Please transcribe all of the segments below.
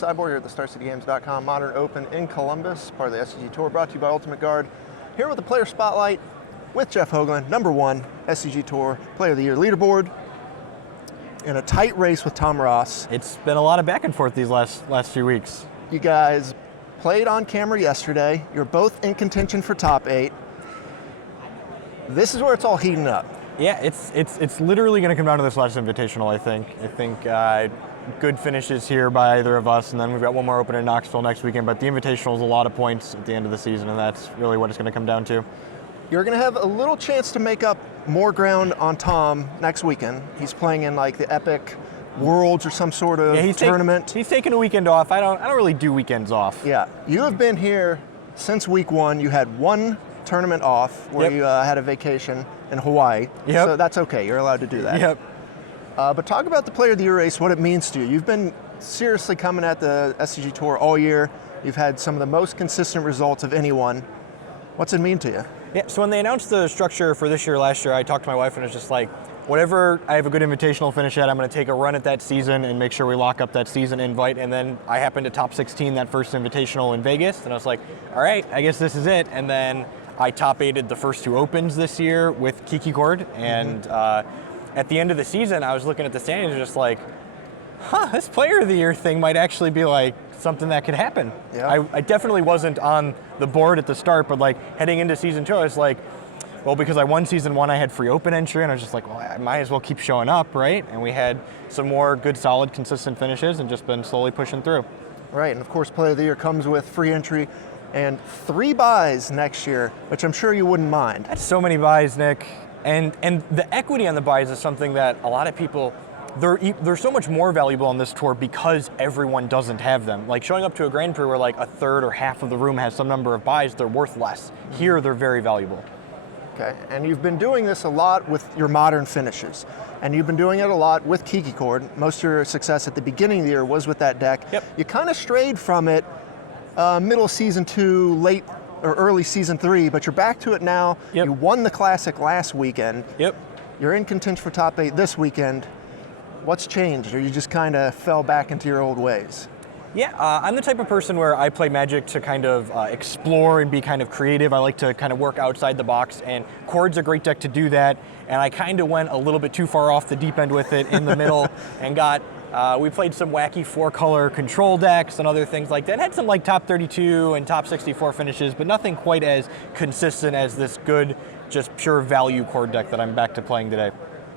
Cyborg here at the StarCityGames.com Modern Open in Columbus, part of the SCG Tour, brought to you by Ultimate Guard. Here with the Player Spotlight with Jeff Hoogland, #1 SCG Tour Player of the Year leaderboard, in a tight race with Tom Ross. It's been a lot of back and forth these last few weeks. You guys played on camera yesterday. You're both in contention for top 8. This is where it's all heating up. Yeah, it's literally going to come down to this last invitational, I think. I think good finishes here by either of us, and then we've got one more open in Knoxville next weekend, but the invitational is a lot of points at the end of the season, and that's really what it's going to come down to. You're going to have a little chance to make up more ground on Tom next weekend. He's playing in like the Epic Worlds or some sort of tournament. He's taking a weekend off. I don't really do weekends off. Yeah, you have been here since week 1. You had one tournament off where you had a vacation in Hawaii. Yep. So that's okay. You're allowed to do that. Yep. But talk about the Player of the Year race, what it means to you. You've been seriously coming at the SCG Tour all year. You've had some of the most consistent results of anyone. What's it mean to you? Yeah, so when they announced the structure for this year, last year, I talked to my wife and it was just like, whatever I have a good invitational finish at, I'm going to take a run at that season and make sure we lock up that season invite. And then I happened to top 16 that first invitational in Vegas, and I was like, all right, I guess this is it. And then I top 8'd the first 2 opens this year with Kiki Cord, and at the end of the season, I was looking at the standings just like, this Player of the Year thing might actually be like something that could happen. Yeah. I definitely wasn't on the board at the start, but like heading into season 2, I was like, well, because I won season 1, I had free open entry, and I was just like, well, I might as well keep showing up, right? And we had some more good, solid, consistent finishes and just been slowly pushing through. Right, and of course, Player of the Year comes with free entry and 3 buys next year, which I'm sure you wouldn't mind. That's so many buys, Nick. And the equity on the buys is something that a lot of people, they're so much more valuable on this tour because everyone doesn't have them. Like showing up to a Grand Prix where like a third or half of the room has some number of buys, they're worth less. Here, they're very valuable. Okay, and you've been doing this a lot with your modern finishes. And you've been doing it a lot with Kiki Cord. Most of your success at the beginning of the year was with that deck. Yep. You kind of strayed from it middle season 2, late or early season 3, but you're back to it now. Yep. You won the Classic last weekend. Yep. You're in contention for top 8 this weekend. What's changed, or you just kind of fell back into your old ways? Yeah, I'm the type of person where I play Magic to kind of explore and be kind of creative. I like to kind of work outside the box, and Cord's a great deck to do that. And I kind of went a little bit too far off the deep end with it in the middle and got, we played some wacky 4-color control decks and other things like that. Had some like top 32 and top 64 finishes, but nothing quite as consistent as this good, just pure value Cord deck that I'm back to playing today.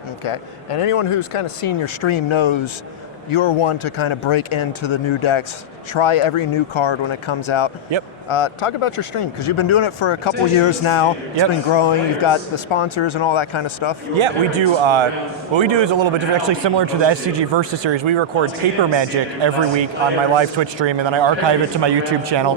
Okay, and anyone who's kind of seen your stream knows you're one to kind of break into the new decks, try every new card when it comes out. Yep. Talk about your stream, because you've been doing it for a couple years now. It's been growing. You've got the sponsors and all that kind of stuff. Yeah, we do. What we do is a little bit different, actually similar to the SCG Versus series. We record paper Magic every week on my live Twitch stream, and then I archive it to my YouTube channel.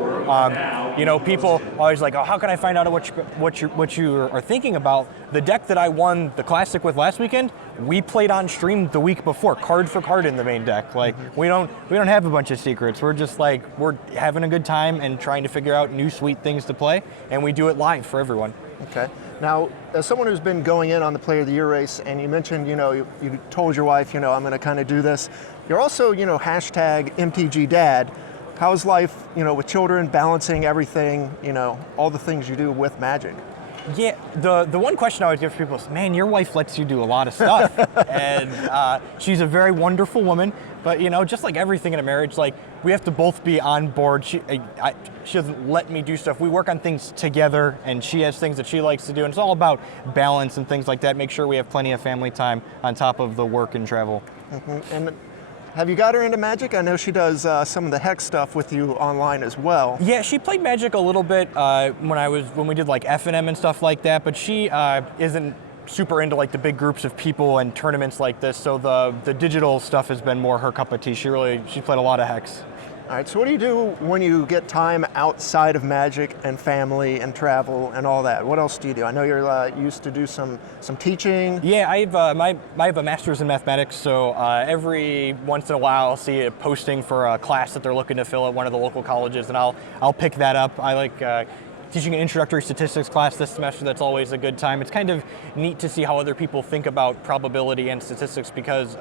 You know, people always like, oh, how can I find out what you are thinking about? The deck that I won the Classic with last weekend, we played on stream the week before, card for card in the main deck. Like we don't have a bunch of secrets. We're just like, we're having a good time and trying to figure out new sweet things to play, and we do it live for everyone. Okay. Now, as someone who's been going in on the Player of the Year race, and you mentioned, you know, you told your wife, you know, I'm going to kind of do this. You're also, you know, hashtag MTG Dad. How's life, you know, with children, balancing everything, you know, all the things you do with Magic? Yeah, the one question I always give people is, man, your wife lets you do a lot of stuff. And she's a very wonderful woman, but you know, just like everything in a marriage, like we have to both be on board. She doesn't let me do stuff. We work on things together, and she has things that she likes to do, and it's all about balance and things like that. Make sure we have plenty of family time on top of the work and travel. And have you got her into Magic? I know she does some of the Hex stuff with you online as well. Yeah, she played Magic a little bit when we did like F&M and stuff like that, but she isn't super into like the big groups of people and tournaments like this, so the digital stuff has been more her cup of tea. She played a lot of Hex. All right, so what do you do when you get time outside of Magic and family and travel and all that? What else do you do? I know you're used to do some teaching. Yeah, I have a master's in mathematics, so every once in a while I'll see a posting for a class that they're looking to fill at one of the local colleges, and I'll pick that up. I like teaching an introductory statistics class this semester. That's always a good time. It's kind of neat to see how other people think about probability and statistics, because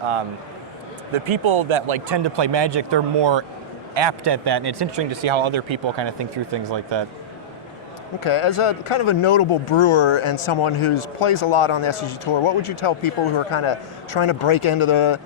the people that like tend to play Magic, they're more apt at that, and it's interesting to see how other people kind of think through things like that. Okay, as a kind of a notable brewer and someone who plays a lot on the SCG Tour, what would you tell people who are kind of trying to break into the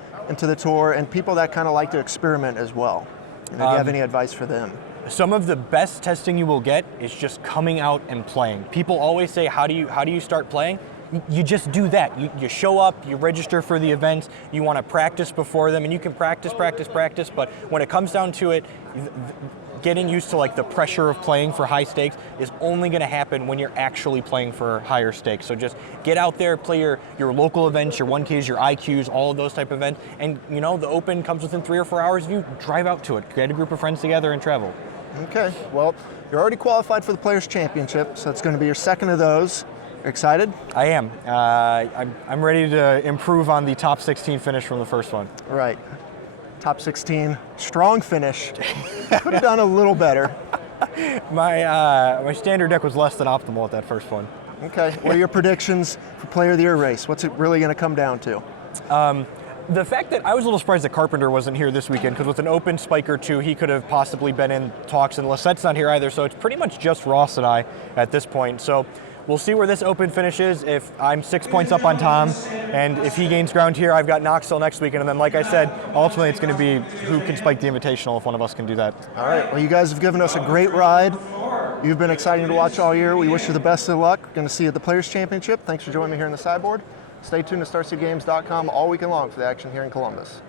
tour and people that kind of like to experiment as well? Do you have any advice for them? Some of the best testing you will get is just coming out and playing. People always say, how do you start playing? You just do that. You show up, you register for the events, you want to practice before them, and you can practice, but when it comes down to it, getting used to like the pressure of playing for high stakes is only going to happen when you're actually playing for higher stakes. So just get out there, play your local events, your 1Ks, your IQs, all of those type of events, and the Open comes within 3 or 4 hours of you. Drive out to it, get a group of friends together and travel. Okay, well, you're already qualified for the Players' Championship, so it's going to be your second of those. You're excited? I am. I'm ready to improve on the top 16 finish from the first one. Right. Top 16, strong finish. Could have done a little better. My standard deck was less than optimal at that first one. Okay, what are your predictions for Player of the Year race? What's it really going to come down to? The fact that I was a little surprised that Carpenter wasn't here this weekend, because with an open spike or two, he could have possibly been in talks, and Lissette's not here either, so it's pretty much just Ross and I at this point. So we'll see where this Open finishes. If I'm 6 points up on Tom, and if he gains ground here, I've got Knoxville next weekend, and then like I said, ultimately it's going to be who can spike the Invitational if one of us can do that. All right, well you guys have given us a great ride. You've been exciting to watch all year. We wish you the best of luck. We're going to see you at the Players' Championship. Thanks for joining me here in the sideboard. Stay tuned to StarSeedGames.com all weekend long for the action here in Columbus.